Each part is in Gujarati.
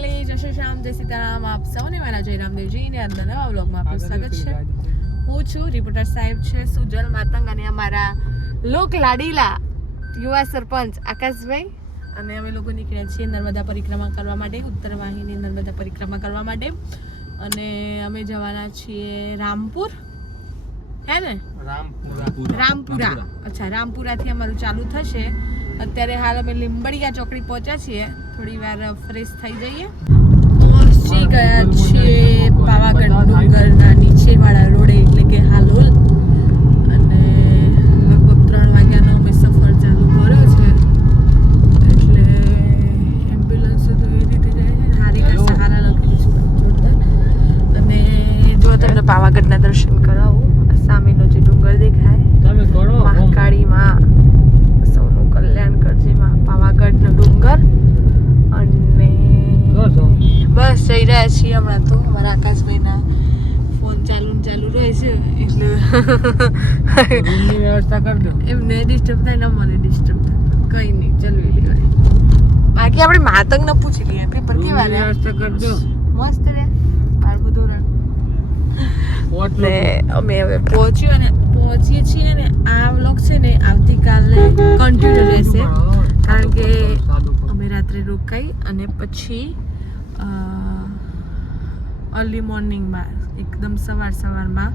ફાઇનલી જય શ્રી રામ જય સીતારામ આપ સૌને મારા જય રામદેવજી ને આજના નવા વ્લોગમાં આપનું સ્વાગત છે. હું છું રિપોર્ટર સાહેબ છે સુજલ માતંગ અને અમારા લોક લાડીલા યુવા સરપંચ આકાશભાઈ અને અમે લોકો નીકળ્યા છીએ નર્મદા પરિક્રમા કરવા માટે, ઉત્તર વાહિની નર્મદા પરિક્રમા કરવા માટે. અને અમે જવાના છીએ રામપુર, હે ને? રામપુરા. અચ્છા, રામપુરાથી અમારું ચાલુ થશે. અત્યારે હાલ અમે લીંબડિયા ચોકડી પહોંચ્યા છીએ. થોડી વાર ફ્રેશ થઈ જઈએ. પહોંચી ગયા છીએ પાવાગઢ ડુંગરના નીચેવાળા રોડે એટલે કે હાલોલ. અને લગભગ 3 વાગ્યાનો અમે સફર ચાલુ કર્યો છે. એટલે એમ્બ્યુલન્સ તો એવી રીતે જાય છે, હારી સહારા લખેલું છે જોરદાર. અને જો તમને પાવાગઢના દર્શન કરાવું, સામેનો જે ડુંગર દેખાય મહાકાળીમાં સૌનું કલ્યાણ કરજે માં પાવાગઢનો ડુંગર. અને બસ જઈ રહ્યા છીએ હમણાં તો. અમારા આકાશભાઈના ફોન ચાલુ રહે છે એટલે વ્યવસ્થા કરી દો. એમને ડિસ્ટર્બ થાય ને મને ડિસ્ટર્બ થાય, કઈ નહીં ચલવી લેવાય. બાકી આપણે માતંગને પૂછી લઈએ પેપર કેવા વ્યવસ્થા કરી દો. મસ્ત રે મારું ધોરણ. ને અમે હવે પહોંચીએ છીએ ને આ વ્લોગ છે ને આવતીકાલે કન્ટિન્યુ રહેશે, કારણ કે અમે રાત્રે રોકાઈ અને પછી અર્લી મોર્નિંગમાં એકદમ સવારમાં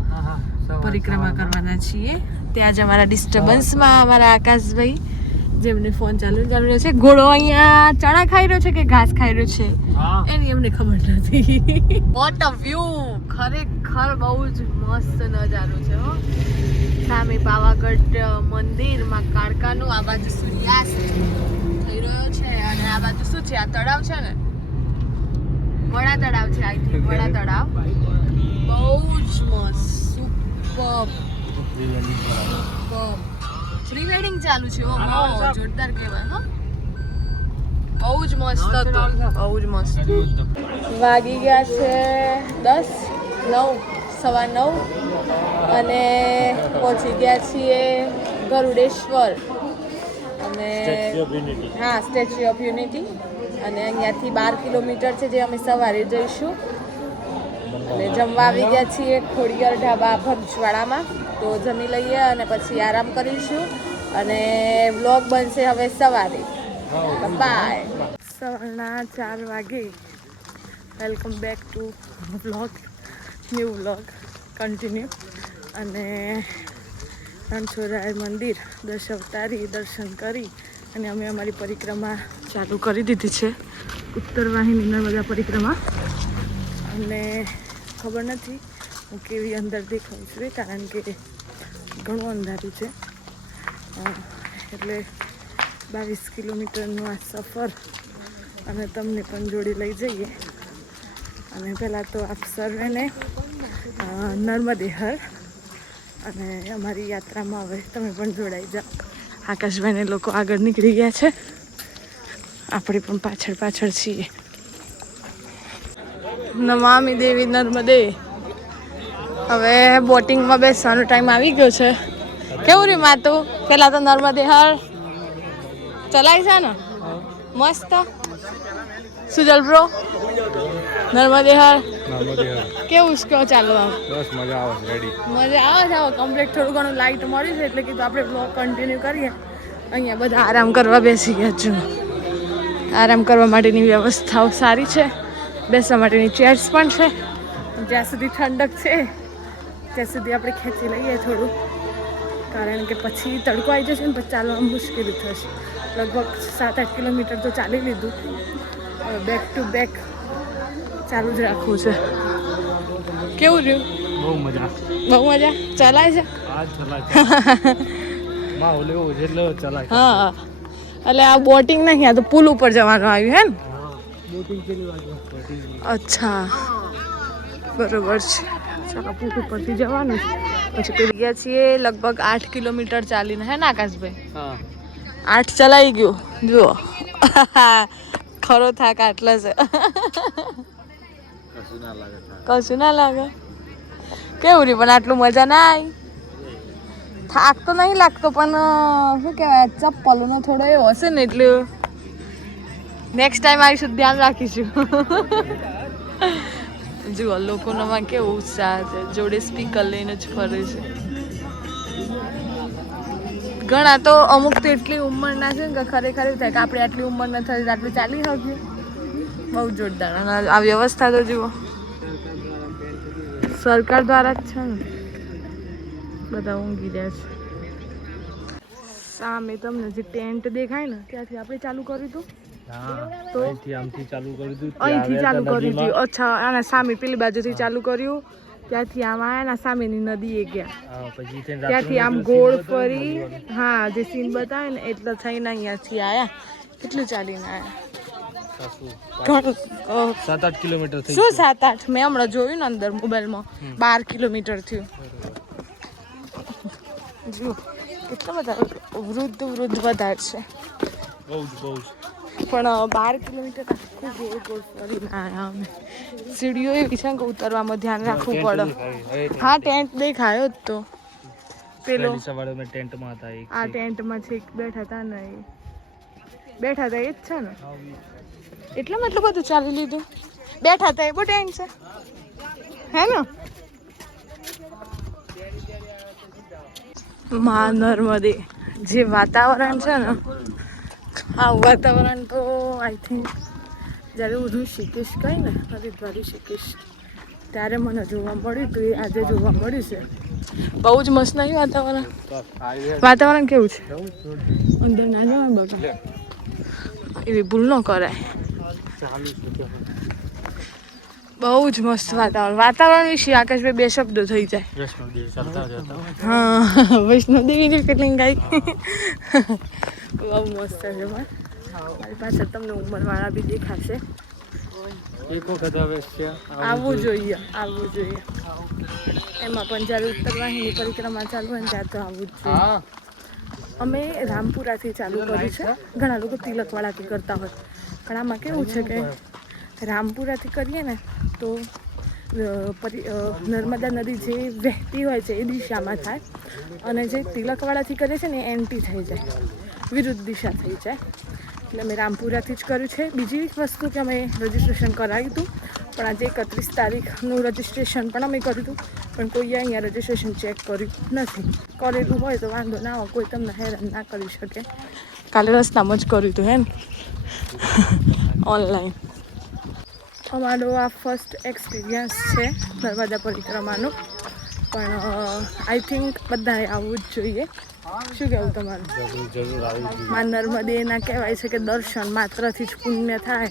પરિક્રમા કરવાના છીએ. ત્યાં જ અમારા ડિસ્ટર્બન્સમાં અમારા આકાશભાઈ જેમને ફોન ચાલુ રહ્યો છે, ઘોડો અહીંયા ચણા ખાઈ રહ્યો છે કે ઘાસ ખાઈ રહ્યો છે એની એમને ખબર નથી. What a view! ખરેખર બહુ જ મસ્ત નજારો છે હો. સામે પાવાગઢ મંદિરમાં કાળકાનું, આ બાજુ સૂર્યાસ્ત થઈ રહ્યો છે. અને આ બાજુ શું છે? આ તળાવ છે ને, વડા તળાવ છે. આઈ થિંક વડા તળાવ. બહુ જ મસ્ત, સુપર. પ્રી વેડિંગ ચાલુ છે. ઓહો, જોરદાર કહેવાય હો. બહુ જ મસ્ત હતું, બહુ જ મસ્ત. વાગી ગયા છે 9:09 અને પહોંચી ગયા છીએ ગરુડેશ્વર અને હા, સ્ટેચ્યુ ઓફ યુનિટી. અને અહીંયાથી 12 કિલોમીટર છે, જે અમે સવારે જઈશું. અને જમવા આવી ગયા છીએ ખોડિયાર ઢાબા ભરજવાડામાં. તો જમી લઈએ અને પછી આરામ કરીશું. અને વ્લોગ બનશે હવે સવારે. બાય. સવારના 4 વાગે. Welcome back to vlog, new vlog continue. અને રણછોડરાય મંદિર દશાવતારી દર્શન કરી અને અમે અમારી પરિક્રમા ચાલુ કરી દીધી છે, ઉત્તર વાહિની નર્મદા પરિક્રમા. અને ખબર નથી હું કેવી અંદર દેખાઉં છું, કારણ કે ઘણું અંધારું છે. એટલે 22 કિલોમીટરનું આ સફર અને તમને પણ જોડે લઈ જઈએ. અને પહેલાં તો આપ સર્વેને નર્મદે હર. અને અમારી યાત્રામાં હવે તમે પણ જોડાઈ જાઓ. આકાશભાઈને લોકો આગળ નીકળી ગયા છે, આપણે પણ પાછળ છીએ. નમામિ દેવી નર્મદે. હવે બોટિંગમાં બેસવાનો ટાઈમ આવી ગયો છે. કેવું રે માતું? પેલા તો નર્મદે હર ચલાય છે ને મસ્ત. સુજલ બ્રો, નર્મદે હર કેવું છે? ચાલો બસ મજા આવે છે. કમ્પ્લીટ. થોડું ઘણું લાઇટ મળ્યું છે એટલે કીધું આપણે બ્લોગ કન્ટિન્યુ કરીએ. અહીંયા બધા આરામ કરવા બેસી ગયા છે. આરામ કરવા માટેની વ્યવસ્થાઓ સારી છે, બેસવા માટેની ચેર્સ પણ છે. જ્યાં સુધી ઠંડક છે ત્યાં સુધી આપણે ખેંચી લઈએ થોડું, કારણ કે પછી તડકો આવી જશે ને પછી ચાલવામાં મુશ્કેલી થશે. લગભગ 7-8 કિલોમીટર તો ચાલી લીધું. હવે બેક ટુ બેક ચાલુ જ રાખવું છે. કેવું રહ્યું? બહુ મજા. ચલાય છે? હા, એટલે આ બોટિંગ નહીં, આ તો પુલ ઉપર જવાનું આવ્યું હે ને? અચ્છા, બરોબર છે. ચાલો, પુલ ઉપરથી જવાનું પછી પેલી ગયા છીએ લગભગ 8 કિલોમીટર ચાલીને, હે ને આકાશભાઈ? 8 ચલાઈ ગયું. જુઓ ખરો થાક આટલા છે. કશું ના લાગે. કેવું રહ્યું પણ? આટલું મજા ના આવી? થાક તો નહીં લાગતો, પણ શું કહેવાય, ચપ્પલનો થોડો એવો હશે ને એટલે નેક્સ્ટ ટાઈમ આવીશું ધ્યાન રાખીશું. જુઓ લોકોનામાં કેવો ઉત્સાહ છે, જોડે સ્પીકર લઈને જ ફરે છે. ઘણા તો અમુક તો એટલી ઉંમરના છે ને કે ખરેખર થાય કે આપણે આટલી ઉંમર ન થઈ આટલું ચાલી શકીએ. બહુ જોરદાર. અને આ વ્યવસ્થા તો જુઓ સરકાર દ્વારા જ છે ને. બધા ઊંઘી રહ્યા છે. સામે તમને જે ટેન્ટ દેખાય ને ત્યાંથી આપણે ચાલુ કર્યું હતું. તો અહીંથી ચાલુ કર્યું હતું. અચ્છા, આના સામે પેલી બાજુથી ચાલુ કર્યું. ત્યાંથી આમ આયા સામેની નદી એ ગયા. ત્યાંથી આમ ગોળ ફરી હા જે સીન બતાવે ને એટલે થઈને અહીંયાથી આયા. કેટલું ચાલીને આયા? 7-8 કિલોમીટર. શું 7-8? મેં હમણાં જોયું ને અંદર મોબાઈલમાં 12 કિલોમીટર થયું. જુઓ કેટલા બધા વૃદ્ધ વધારે છે. પણ 12 કિલોમીટર આખું ગોળ ગોળ ફરીને આવ્યા અમે. સીડીઓ એવી છે કે ઉતરવામાં ધ્યાન રાખવું પડે. હા ટેન્ટ દેખાયો જ તો પેલો આ ટેન્ટમાં છે બેઠા હતા ને બેઠા હતા એ જ છે ને એટલા એટલું બધું ચાલી લીધું. બેઠા હતા એ બહુ ટેન્ટ છે હે ને. મા નર્મદે જે વાતાવરણ છે ને આ વાતાવરણ તો આઈ થિંક જ્યારે હું ઋષિકેશ ગઈ ને હરિદ્વાર ઋષિકેશ ત્યારે મને જોવા મળ્યું હતું. એ આજે જોવા મળ્યું છે. બહુ જ મસ્ત નહીં વાતાવરણ? વાતાવરણ કેવું છે? અંદર ના જવાય બગા એવી ભૂલ ન કરાય. બહુ જ મસ્ત વાતાવરણ. વાતાવરણ વિશે આકાશભાઈ 2 શબ્દો થઈ જાય. હા વૈષ્ણોદેવીની ફિલિંગ આવી. બહુ મસ્ત છે. પણ મારી પાછળ તમને ઉંમરવાળા બી દેખાશે. આવવું જોઈએ આવવું જોઈએ. એમાં પણ જ્યારે ઉત્તરવાહિની પરિક્રમા ચાલુ હોય ને ત્યારે તો આવવું જ જોઈએ. અમે રામપુરાથી ચાલુ કર્યું છે. ઘણા લોકો તિલકવાડાથી કરતા હોય પણ આમાં કેવું છે કે રામપુરાથી કરીએ ને તો નર્મદા નદી જે વહેતી હોય છે એ દિશામાં થાય અને જે તિલકવાડાથી કરીએ છે ને એ એન્ટી થઈ જાય, વિરુદ્ધ દિશા થઈ જાય. એટલે અમે રામપુરાથી જ કર્યું છે. બીજી વસ્તુ કે અમે રજિસ્ટ્રેશન કરાવ્યું હતું પણ આજે 31 તારીખનું રજિસ્ટ્રેશન પણ અમે કર્યું હતું પણ કોઈએ અહીંયા રજિસ્ટ્રેશન ચેક કર્યું નથી. કરેલું હોય તો વાંધો ના હોય, કોઈ તમને હેરાન ના કરી શકે. કાલે રસ્તામાં જ કર્યું હતું હે ને ઓનલાઈન. અમારો આ ફર્સ્ટ એક્સપિરિયન્સ છે નર્મદા પરિક્રમાનું પણ આઈ થિંક બધાએ આવવું જ જોઈએ. શું કહેવું તમારું? માં નર્મદેના કહેવાય છે કે દર્શન માત્રથી જ પુણ્ય થાય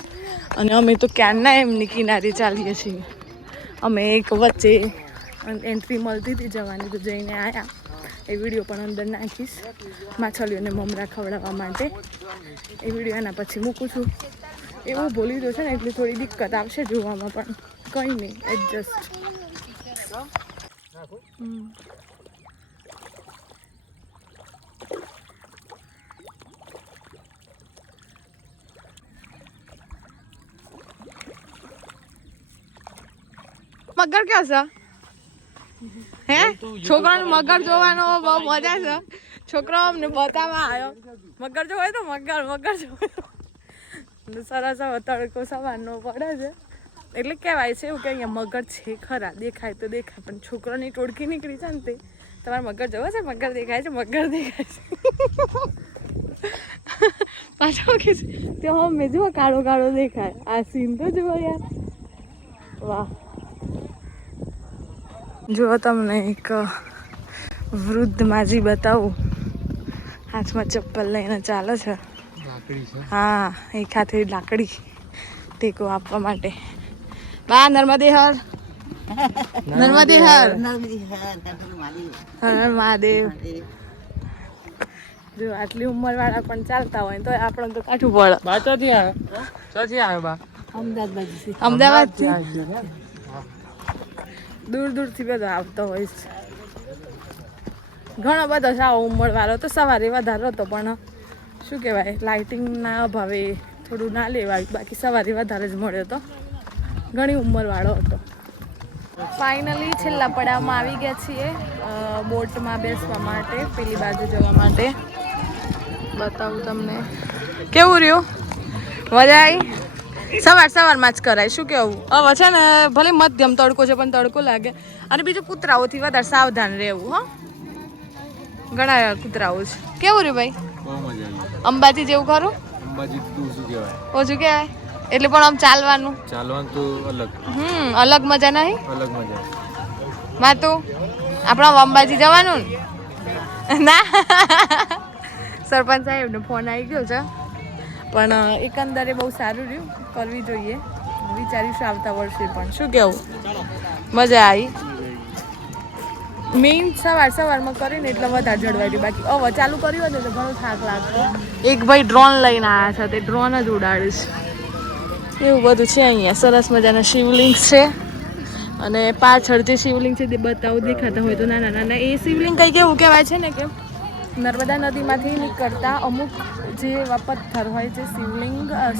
અને અમે તો ક્યારના એમની કિનારે ચાલીએ છીએ. અમે એક વચ્ચે એન્ટ્રી મળતી હતી જવાની તો જઈને આવ્યા. એ વિડીયો પણ અંદર નાખીશ માછલીઓને મમરા ખવડાવવા માટે. એ વિડીયો એના પછી મૂકું છું. એવું બોલી દો છે ને એટલે થોડી દિક્કત આવશે જોવામાં પણ કંઈ નહીં, એડજસ્ટ. મગર ક્યાં છે હે? છોકરાને મગર જોવાનો બહુ મજા છે. છોકરો અમને બતાવવા આવ્યો મગર જોવાય તો મગર જોવાય. સરસ તડકો સવારનો પડે છે એટલે કહેવાય છે એવું કે અહીંયા મગર છે ખરા, દેખાય તો દેખાય પણ છોકરાની ટોળકી નીકળી છે ને તે તમારે મગર જોવો છે? મગર દેખાય છે, મગર દેખાય છે. પાછો કે તે મેં જુઓ કાળો કાળો દેખાય. આ સીન તો જુઓ યાર, વાહ. જો તમને એક વૃદ્ધ માજી બતાવું, હાથમાં ચપ્પલ લઈને ચાલે છે. હા એક હાથે લાકડી ટેકો આપવા માટે. બા નર્મદે હર, નર્મદે હર, હર મહાદેવ. જો આટલી ઉંમર વાળા પણ ચાલતા હોય તો આપણે તો કાઠું પડે. બા ચોથી આવે બા? અમદાવાદથી. દૂર દૂરથી બધો આવતો હોય છે. ઘણો બધો સાવ ઉંમરવાળો તો સવારે વધારે હતો પણ શું કહેવાય લાઇટિંગના અભાવે થોડું ના લેવાયું, બાકી સવારે વધારે જ મળ્યો હતો. ઘણી ઉંમરવાળો હતો. ફાઇનલી છેલ્લા પડાવમાં આવી ગયા છીએ બોટમાં બેસવા માટે, પેલી બાજુ જવા માટે. બતાવું તમને કેવું રહ્યું. મજા આવી સવારમાં જ કરાય શું કેવું હવે છે ને ભલે મધ્યમ તડકો છે પણ તડકો લાગે અને બીજું કૂતરાઓથી વધારે સાવધાન રહેવું હો ઘણા કૂતરાઓ છે કેવું રે ભાઈ અંબાજી જેવું ખરું અંબાજી ઓછું કહેવાય એટલે પણ આમ ચાલવાનું તો અલગ મજા નહીં અલગ મજા માં તું આપણા અંબાજી જવાનું ને ના સરપંચ સાહેબનો ફોન આવી ગયો છે પણ એકંદરે બહુ સારું રહ્યું કરવી જોઈએ વિચારીશું આવતા વર્ષે પણ શું કેવું મજા આવી મેઇન સવારમાં કરીને એટલે વધારે જળવાઈ રહ્યું બાકી હવે ચાલુ કર્યું હતું તો ઘણો થાક લાગતો એક ભાઈ ડ્રોન લઈને આવ્યા છે તે ડ્રોન જ ઉડાડીશ એવું બધું છે અહીંયા સરસ મજાના શિવલિંગ છે અને પાછળ જે શિવલિંગ છે તે બતાવું દેખાતા હોય તો નાના નાના એ શિવલિંગ કંઈ કેવું કહેવાય છે ને કે નર્મદા નદીમાંથી નીકળતા અમુક જે પથ્થર હોય છે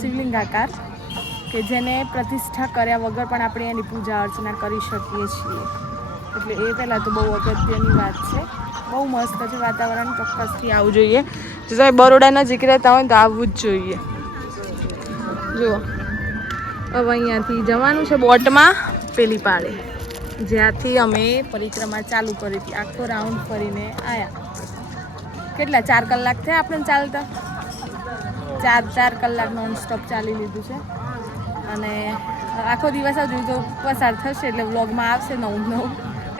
શિવલિંગ આકાર કે જેને પ્રતિષ્ઠા કર્યા વગર પણ આપણે એની પૂજા અર્ચના કરી શકીએ છીએ એટલે એ પહેલાં તો બહુ અગત્યની વાત છે બહુ મસ્ત છે વાતાવરણ ચોક્કસથી આવવું જોઈએ જો તમે બરોડા નજીક રહેતા હોય તો આવવું જ જોઈએ જુઓ હવે અહીંયાથી જવાનું છે બોટમાં પેલી પાડે જ્યાંથી અમે પરિક્રમા ચાલુ કરી હતી આખો રાઉન્ડ ફરીને આવ્યા કેટલા 4 કલાક થયા આપણે ચાલતા 4 કલાક નોન સ્ટોપ ચાલી લીધું છે અને આખો દિવસ હજુ તો પસાર થશે એટલે વ્લોગમાં આવશે નવું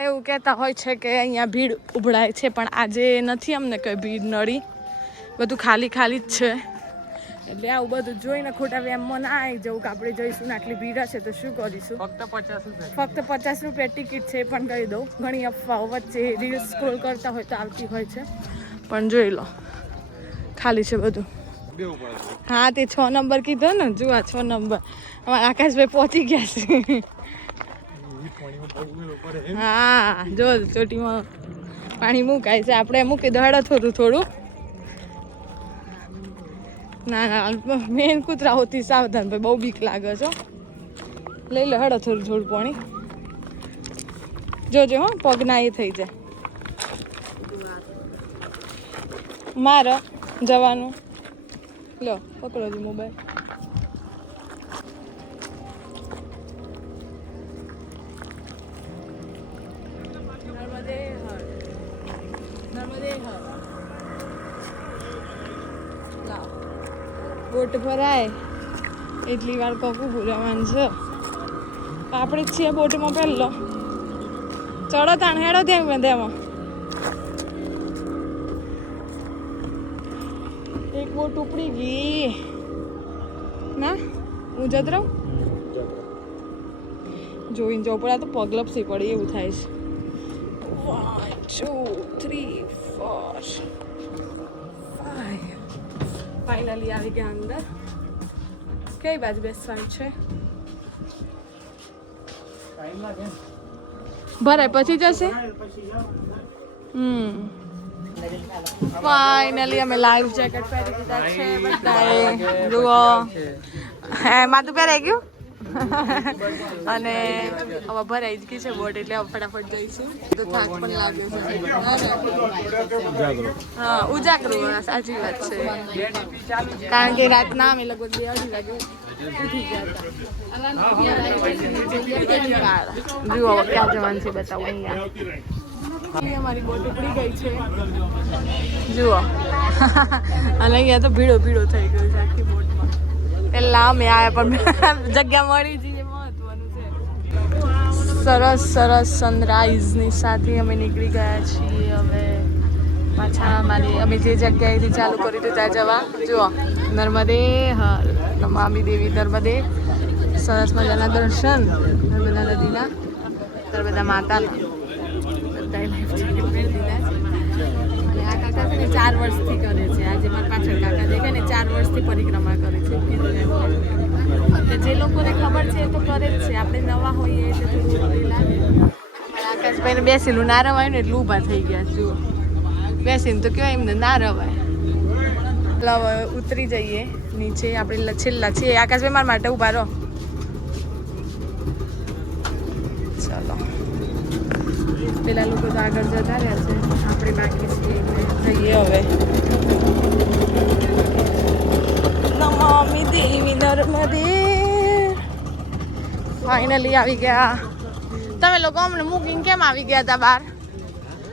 એવું કહેતા હોય છે કે અહીંયા ભીડ ઉભળાય છે પણ આજે નથી અમને કંઈ ભીડ નડી બધું ખાલી જ છે એટલે આવું બધું જોઈને ખોટા વ્યામમાં ના આવી જવું કે આપણે જઈશું ને આટલી ભીડ હશે તો શું કરીશું ફક્ત 50 રૂપિયા ટિકિટ છે પણ કહી દઉં ઘણી અફવાઓ વચ્ચે રીલ્સ સ્ક્રોલ કરતા હોય તો આવતી હોય છે પણ જોઈ લો ખાલી છે બધું હા તે 6 નંબર કીધો ને જુઓ 6 નંબર અમારા આકાશભાઈ પહોંચી ગયા છે હા જો ચોટીમાં પાણી મુકાય છે આપણે મૂકી દો હેડો થોડું ના મેન કૂતરાઓથી સાવધાન ભાઈ બહુ બીક લાગે છે લઈ લો હેડો થોડું પાણી જોજો હો પગના એ થઈ જાય મારે જવાનું લો પકડો છો મોબાઈલ બોટ ભરાય એટલી વાર કોકું ભૂલવાનું છે આપણે જ છીએ બોટમાં પહેલો ચડો તાણ હેડો ત્યાં તેમાં એક બોટ ઉપડી ગઈ ના હું જત રહું જોઈને ચોપડા તો પગ લપસી પડે એવું થાય છે 1 2 3 4 5 ફાઇનલી આવી ગયા અંદર કઈ બાજુ બેસવાનું છે ભરાય પછી જશે ફાઇનલી અમે લાઈવ જેકેટ પહેરી દીધા છે બધાએ જુઓ માથું પહેરાઈ ગયું અને હવે ભરાઈ જ ગઈ છે બોટ એટલે હવે ફટાફટ જઈશું તો થાક પણ લાગે છે હા ઉજાગરો સાચી વાત છે કારણ કે રાતના અમે લગભગ 2-2:30 વાગે ઉઠી ગયા જુઓ ક્યાં જવાનું છે બતાવો અહીંયા અમારી બોટ ઉપડી ગઈ છે જુઓ અને અહીંયા તો ભીડો થઈ ગયો છે આખી બોટમાં પેલા અમે આવ્યા પણ જગ્યા મળી જઈએ મહત્વનું છે સરસ સનરાઈઝની સાથે અમે નીકળી ગયા છીએ હવે પાછા અમે જે જગ્યાએથી ચાલુ કર્યું હતું ત્યાં જવા જુઓ નર્મદે હર નમામિ દેવી નર્મદે સરસ મજાના દર્શન નર્મદા નદીના નર્મદા માતાના બધાએ લાઈફ જેકેટ પહેરી દીધા છે અને આ કાકા છે ને 4 વર્ષથી કરે છે આજે મારા પાછળ કાકા દેખે ને 4 વર્ષથી પરિક્રમા કરે છે એટલે જે લોકોને ખબર છે એ તો કરે જ છે આપણે નવા હોઈએ એટલે થોડું લાગે આકાશભાઈને બેસેલું ના રવાય ને એટલે ઊભા થઈ ગયા જુઓ બેસીને તો કહેવાય એમને ના રવાય એટલે હવે ઉતરી જઈએ નીચે આપણે છેલ્લા છીએ આકાશભાઈ મારા માટે ઊભા રહો ચલો પેલા લોકો તો આગળ જતા રહ્યા છે આપણે બાકી છીએ જઈએ હવે નમો નમામિ દેવી નર્મદે. ફાઇનલી આવી ગયા. તમે લોકો અમને મૂકીને કેમ આવી ગયા હતા બહાર?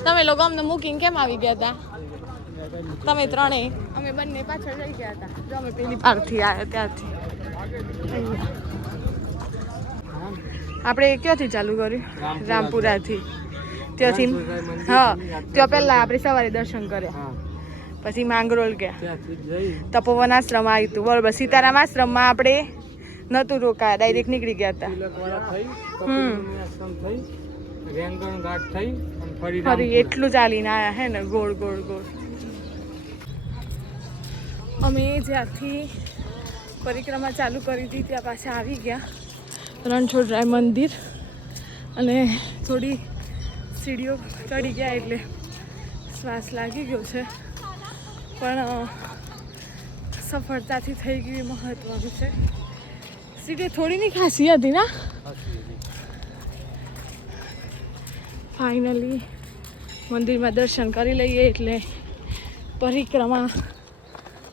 તમે લોકો અમને મૂકીને કેમ આવી ગયા હતા? તમે ત્રણેય. અમે બંને પાછળ રહી ગયા હતા. જો અમે પેલી પારથી આવ્યા ત્યાંથી. આપણે ક્યાંથી ચાલુ કર્યું? રામપુરાથી. ત્યાંથી હા, ત્યાં પહેલા આપણે સવારે દર્શન કર્યા, પછી માંગરોળ ગયા, તપોવન આશ્રમ આવ્યું હતું બરોબર. સીતારામ આશ્રમમાં આપણે નતું રોકાયા, ડાયરેક્ટ નીકળી ગયા હતા. ફરી એટલું ચાલીને આવ્યા હે ને, ગોળ ગોળ ગોળ. અમે જ્યાંથી પરિક્રમા ચાલુ કરી હતી ત્યાં પાછા આવી ગયા રણછોડરાય મંદિર, અને થોડી સીડીઓ ચડી ગયા એટલે શ્વાસ લાગી ગયો છે, પણ સફળતાથી થઈ ગઈ મહત્વનું છે. સીડી થોડીની ખાસી હતી ના. ફાઇનલી મંદિરમાં દર્શન કરી લઈએ એટલે પરિક્રમા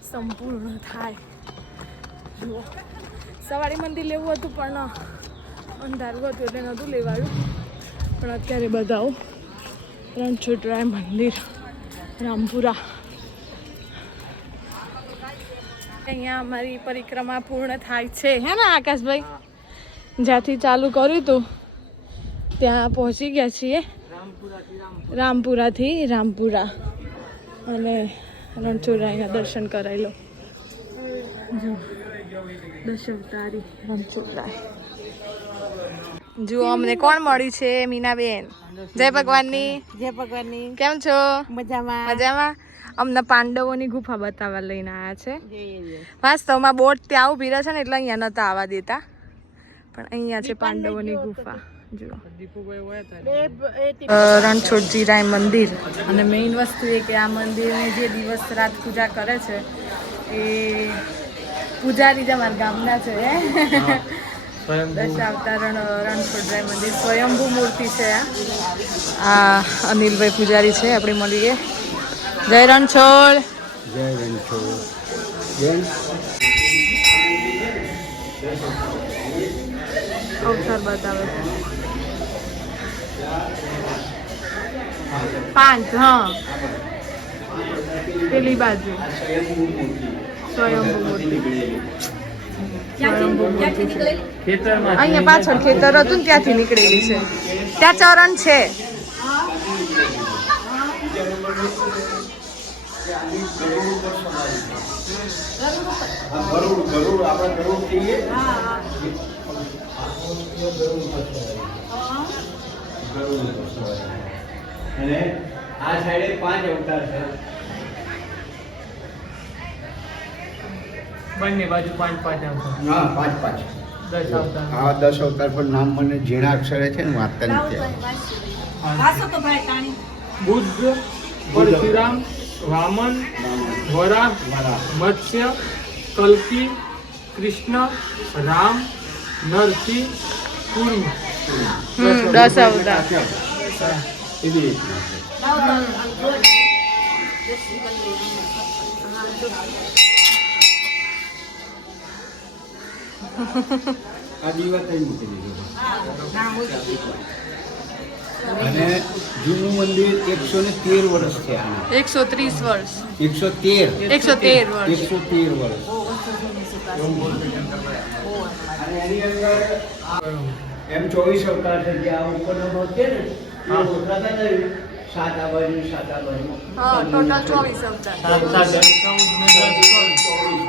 સંપૂર્ણ થાય. જુઓ, સવારે મંદિર લેવું હતું પણ અંધારું હતું એટલે નહોતું લેવાયું, પણ અત્યારે બધાઓ રણછોડરાય મંદિર રામપુરા. અહીંયા અમારી પરિક્રમા પૂર્ણ થાય છે હે ને આકાશભાઈ? જ્યાંથી ચાલુ કર્યું હતું ત્યાં પહોંચી ગયા છીએ, રામપુરાથી રામપુરા, અને રણછોડરાયના દર્શન કરાવી લો. દશાવતારી રણછોડરાય. જુઓ અમને કોણ મળ્યું છે? મીનાબેન. જય ભગવાનની. જય ભગવાનની. કેમ છો? મજામાં. મજામાં. અમને પાંડવોની ગુફા બતાવવા લઈને આવ્યા છે. વાસ્તવમાં બોટ ત્યાં ઉભી રહે છે ને એટલે અહીંયા નતા આવવા દેતા, પણ અહીંયા છે પાંડવોની ગુફા. જુઓ રણછોડજીરાય મંદિર. અને મેઇન વસ્તુ એ કે આ મંદિરની જે દિવસ રાત પૂજા કરે છે એ પૂજારી જ અમારા ગામના છે. દશાવતાર રણછોડરાય મંદિર સ્વયંભૂ મૂર્તિ છે. આ અનિલભાઈ પૂજારી છે. આપણે મળીએ. જય રણછોડ. જય રણછોડ. અવસર બતાવે છે 5. હા, પેલી બાજુ સ્વયંભૂ મૂર્તિ. અહીંયા પાછળ ખેતર હતું ને ત્યાંથી નીકળેલી છે. ત્યાં ચરણ છે. અને આ સાઈડે 5 અવતાર છે. બંને બાજુ 5 અવતાર. હા, 5. 10 અવતાર. આ 10 અવતાર પર નામ મને ઝીણા અક્ષરે છે ને વાંચતા નથી. બુદ્ધ, પરશુરામ, વામન, વરાહ, મત્સ્ય, કલ્કી, કૃષ્ણ, રામ, નરસિંહ, કુર્મ. 10 અવતાર. એવી રીતના આ દીવા કઈ મૂકી દીધું. અને જૂનું મંદિર 113 વર્ષ છે. આના 130 વર્ષ. 113 વર્ષ. અને એની અંદર એમ 24 અવતાર છે. જે આ ઉપરનો ભાગ છે ને એ ઓળખાતા નહીં. 7 આ બાજુ 7 આ બાજુ. હા, ટોટલ 24 અવતાર. 7, 10,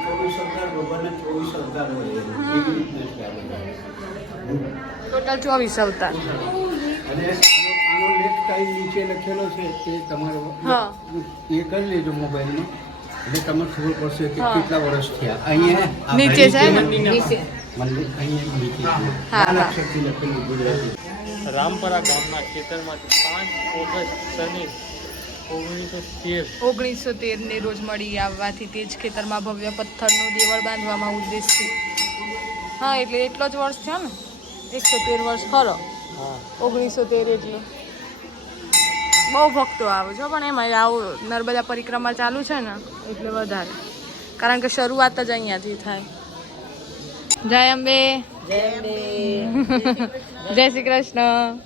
24 અવતાર ભગવાનના 24 અવતાર હોય. એવી રીતના છે આ બધા. ટોટલ 24 અવતાર. અને આનો લેખ કઈ નીચે લખેલો છે તે તમારો એ કરી લેજો મોબાઈલમાં, એટલે તમને ખબર પડશે કે કેટલા વર્ષ થયા. અહીંયા નીચે છે ને મંદિર અહીંયા નીચે નાના અક્ષરથી લખેલું ગુજરાતી. રામપરા ગામના ખેતરમાંથી 5 ઓગસ્ટ સને 1913 ને રોજ મળી આવવાથી તે જ ખેતરમાં ભવ્ય પથ્થરનું દેવળ બાંધવામાં ઉદ્દેશ છે. હા, એટલે એટલો જ વર્ષ થયો ને. 113 વર્ષ ખરો. 1913 એટલે બહુ ભક્તો આવે છે, પણ એમાં આવું નર્મદા પરિક્રમા ચાલુ છે ને એટલે વધારે. કારણ કે શરૂઆત જ અહીંયાથી થાય. જય અંબે. જય શ્રી કૃષ્ણ.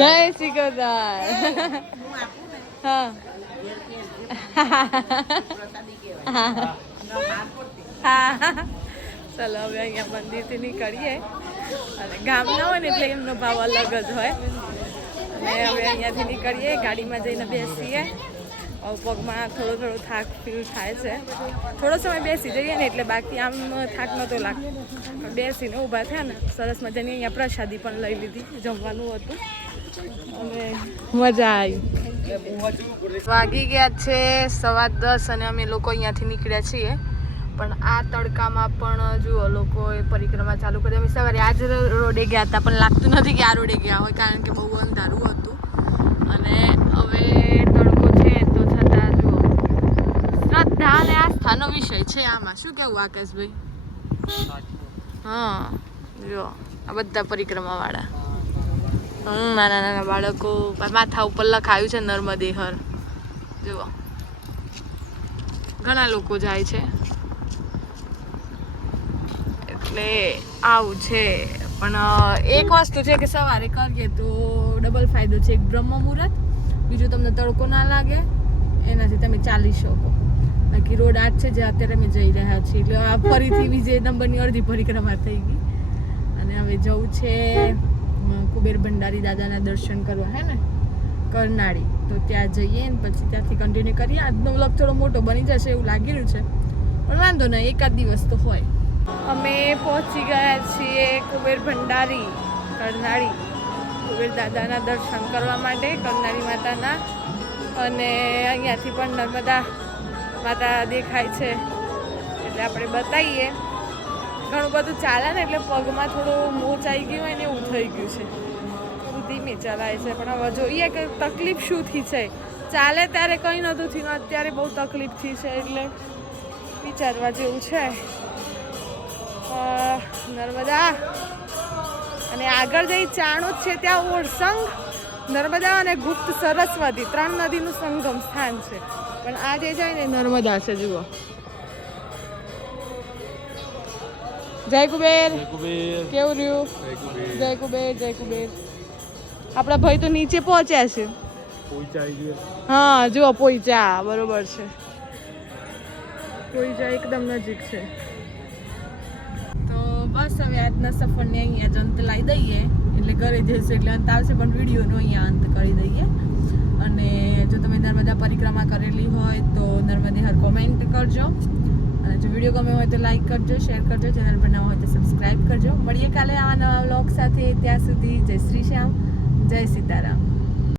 જય શ્રી ગોદાર. હા ચલો હવે અહીંયા મંદિરથી નીકળીએ. અને ગામના હોય ને એટલે એમનો ભાવ અલગ જ હોય. અને હવે અહીંયાથી નીકળીએ, ગાડીમાં જઈને બેસીએ. પગમાં થોડો થાક ફીલ થાય છે. થોડો સમય બેસી જઈએ ને એટલે બાકી આમ થાક નહોતો લાગતો. બેસીને ઊભા થયા ને સરસ મજાની અહીંયા પ્રસાદી પણ લઈ લીધી, જમવાનું હતું અને મજા આવી. વાગી ગયા છે 10:15 અને અમે લોકો અહીંયાથી નીકળ્યા છીએ. પણ આ તડકામાં પણ જુઓ લોકોએ પરિક્રમા ચાલુ કરી. અમે સવારે આજ રોડે ગયા હતા પણ લાગતું નથી કે આ રોડે ગયા હોય, કારણ કે બહુ અંધારું હતું. અને હવે તડકો છે તો છતાં જુઓ શ્રદ્ધા અને આસ્થાનો વિષય છે આમાં. શું કેવું આકાશભાઈ? હા જો આ બધા પરિક્રમાવાળા, નાના નાના બાળકો, માથા ઉપર લખાયું છે નર્મદે હર. જુઓ ઘણા લોકો જાય છે એટલે આવું છે. પણ એક વસ્તુ છે કે સવારે કરીએ તો ડબલ ફાયદો છે. એક બ્રહ્મ મુહૂર્ત, બીજું તમને તડકો ના લાગે, એનાથી તમે ચાલી શકો. બાકી રોડ 8 છે જે અત્યારે અમે જઈ રહ્યા છીએ. એટલે આ ફરીથી વિજય નંબરની અડધી પરિક્રમા થઈ ગઈ. અને હવે જવું છે કુબેર ભંડારી દાદાના દર્શન કરવા, હે ને કરનાળી. તો ત્યાં જઈએ ને પછી ત્યાંથી કન્ટિન્યુ કરીએ. આજનો વ્લોગ થોડો મોટો બની જશે એવું લાગી રહ્યું છે, પણ વાંધો નહીં, એકાદ દિવસ તો હોય. અમે પહોંચી ગયા છીએ કુબેર ભંડારી કરનાળી, કુબેર દાદાના દર્શન કરવા માટે, કરનાળી માતાના. અને અહીંયાથી પણ નર્મદા માતા દેખાય છે એટલે આપણે બતાવીએ. ઘણું બધું ચાલે ને એટલે પગમાં થોડું મોચ આવી ગયું હોય ને એવું થઈ ગયું છે. થોડું ધીમે ચલાય છે પણ હવે જોઈએ કે તકલીફ શું થી છે. ચાલે ત્યારે કંઈ નહોતું થયું, અત્યારે બહુ તકલીફથી છે એટલે વિચારવા જેવું છે. નર્મદા અને આગળ જઈ ચાણોદ છે ત્યાં ઓરસંગ, નર્મદા અને ગુપ્ત સરસ્વતી 3 નદીનું સંગમ સ્થાન છે. પણ આ જે જાય ને નર્મદા છે. જુઓ જય કુબેર. કેવું રહ્યું? જય કુબેર, જય કુબેર. આપણા ભાઈ તો નીચે પહોંચ્યા છે. હા જુઓ પોઈચા બરોબર છે. પોઈચા એકદમ નજીક છે. તો બસ હવે આજના સફરને અહીંયા જ અંત લાવી દઈએ. એટલે ઘરે જઈશું એટલે અંત આવશે, પણ વિડીયોનો અહીંયા અંત કરી દઈએ. અને જો તમે નર્મદા પરિક્રમા કરેલી હોય તો નર્મદે હર કોમેન્ટ કરજો. અને જો વિડીયો ગમે હોય તો લાઈક કરજો, શેર કરજો, ચેનલ પર નવા હોય તો સબસ્ક્રાઈબ કરજો. મળીએ કાલે આવા નવા વ્લોગ સાથે. ત્યાં સુધી જય શ્રી શ્યામ, જય સીતારામ.